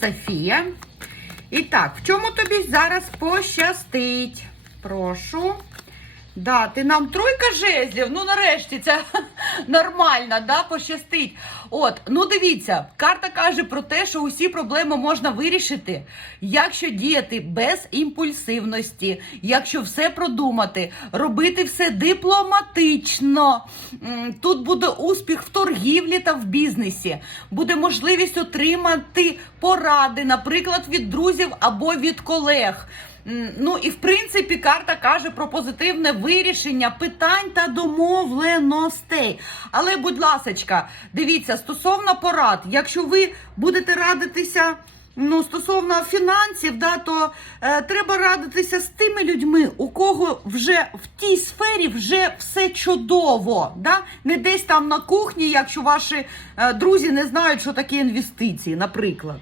Софія. І так, в чому тобі зараз пощастить? Прошу. Да, ти нам тройка жезлів. Ну, нарешті, це нормально, да, пощастить. От, ну дивіться, карта каже про те, що усі проблеми можна вирішити, якщо діяти без імпульсивності, якщо все продумати, робити все дипломатично. Тут буде успіх в торгівлі та в бізнесі, буде можливість отримати поради, наприклад, від друзів або від колег. Ну і в принципі карта каже про позитивне вирішення питань та домовленостей. Але, будь ласочка, дивіться, стосовно порад, якщо ви будете радитися. Ну, стосовно фінансів, да, то е, треба радитися з тими людьми, у кого вже в тій сфері вже все чудово. Да? Не десь там на кухні, якщо ваші е, друзі не знають, що таке інвестиції, наприклад.